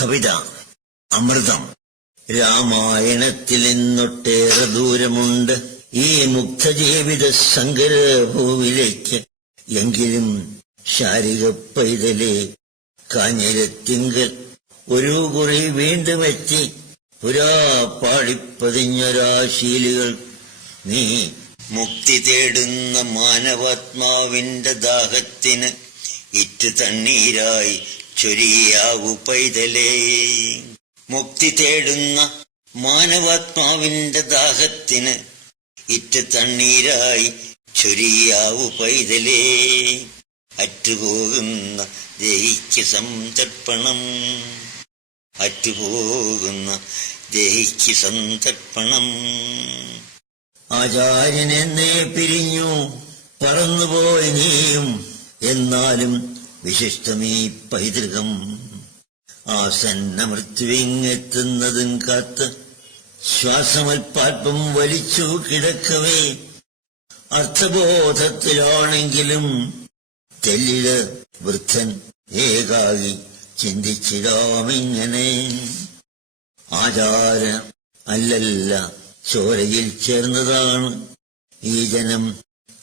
കവിത അമൃതം. രാമായണത്തിൽ നിന്നൊട്ടേറെ ദൂരമുണ്ട് ഈ മുക്തജീവിത സങ്കരഭൂവിലേക്ക്. എങ്കിലും ശാരിക പൈതലെ കാഞ്ഞിരത്തിങ്കൽ ഒരു കുറി വീണ്ടും എത്തി. പുരാ പാടിപ്പതിഞ്ഞൊരാശീലുകൾ നീ മുക്തി തേടുന്ന മാനവാത്മാവിന്റെ ദാഹത്തിന് ഇറ്റു തണ്ണീരായി ചൊരിയാവു പൈതലേ. മുക്തി തേടുന്ന മാനവാത്മാവിന്റെ ദാഹത്തിന് ഇറ്റു തണ്ണീരായി ചൊരിയാവു പൈതലേ. അറ്റുപോകുന്ന ദേഹിക്ക് സന്തർപ്പണം, അറ്റുപോകുന്ന ദേഹിക്ക് സന്തർപ്പണം. ആചാര്യനെന്നേ പിരിഞ്ഞു പറന്നുപോയി നീയും, എന്നാലും വിശിഷ്ടമീ പൈതൃകം. ആസന്ന മൃത്യുവിങ്ങെത്തുന്നതും കാത്ത് ശ്വാസമൽപാൽപ്പം വലിച്ചു കിടക്കവേ. അർത്ഥബോധത്തിലാണെങ്കിലും തെല്ലിട വൃദ്ധൻ ഏകാകി ചിന്തിച്ചിടാമിങ്ങനെ. ആചാര അല്ലല്ല ചോരയിൽ ചേർന്നതാണ് ഈ ജനം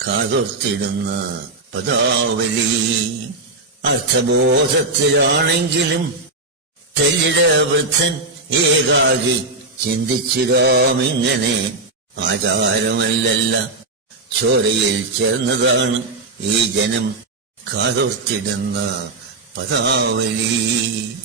കാതോർത്തിടുന്ന പദാവലി. അർത്ഥബോധത്തിലാണെങ്കിലും തെല്ലിട വൃദ്ധൻ ഏകാകി ചിന്തിച്ചിടാമിങ്ങനെ. ആചാരമല്ലല്ല ചോരയിൽ ചേർന്നതാണ് ഈ ജനം കാതോർത്തിടുന്ന പദാവലി.